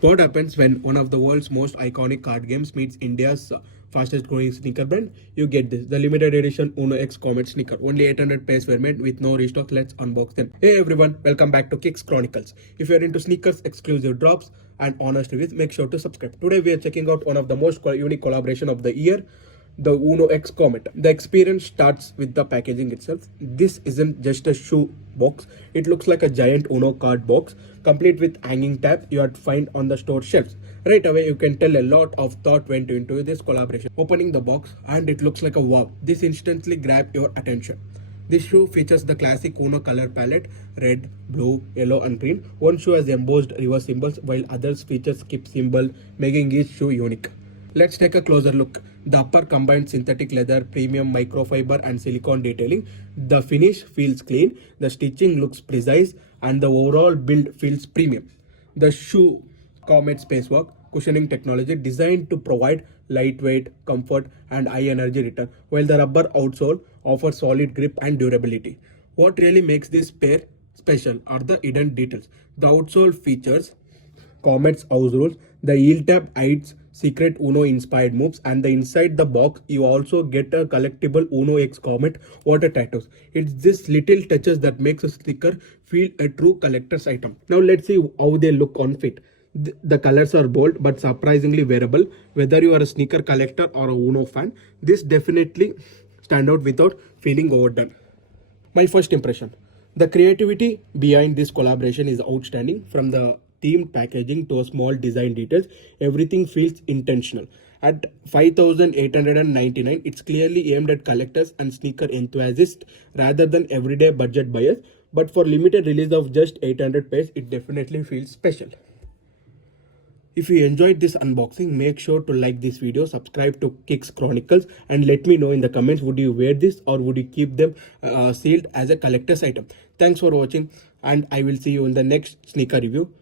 What happens when one of the world's most iconic card games meets India's fastest growing sneaker brand? You get this, the limited edition UNO X Comet sneaker. Only 800 pairs were made with no restock. Let's unbox them. Hey everyone, welcome back to KicksChronicles. If you're into sneakers, exclusive drops, and honest reviews, make sure to subscribe. Today we are checking out one of the most unique collaboration of the year, the UNO X Comet. The experience starts with the packaging itself. This isn't just a shoe box. It looks like a giant UNO card box, complete with hanging tabs you would find on the store shelves. Right away, you can tell a lot of thought went into this collaboration. Opening the box, and it looks like a wow. This instantly grabbed your attention. This shoe features the classic UNO color palette: red, blue, yellow and green. One shoe has embossed reverse symbols while others feature skip symbol, making each shoe unique. Let's take a closer look. The upper combines synthetic leather, premium microfiber and silicone detailing. The finish feels clean, the stitching looks precise, and the overall build feels premium. The shoe Comet Spacewalk cushioning technology designed to provide lightweight, comfort and high energy return, while the rubber outsole offers solid grip and durability. What really makes this pair special are the hidden details. The outsole features Comet's house rules, the heel tab hides secret UNO inspired moves, and the inside the box you also get a collectible UNO X Comet water tattoos. It's this little touches that makes a sneaker feel a true collector's item. Now let's see how they look on fit. The colors are bold but surprisingly wearable. Whether you are a sneaker collector or a UNO fan, this definitely stand out without feeling overdone. My first impression. The creativity behind this collaboration is outstanding. From the themed packaging to a small design details, everything feels intentional. At 5,899, it's clearly aimed at collectors and sneaker enthusiasts rather than everyday budget buyers. But for limited release of just 800 pairs, it definitely feels special. If you enjoyed this unboxing, make sure to like this video, subscribe to Kicks Chronicles, and let me know in the comments, would you wear this or would you keep them sealed as a collector's item? Thanks for watching, and I will see you in the next sneaker review.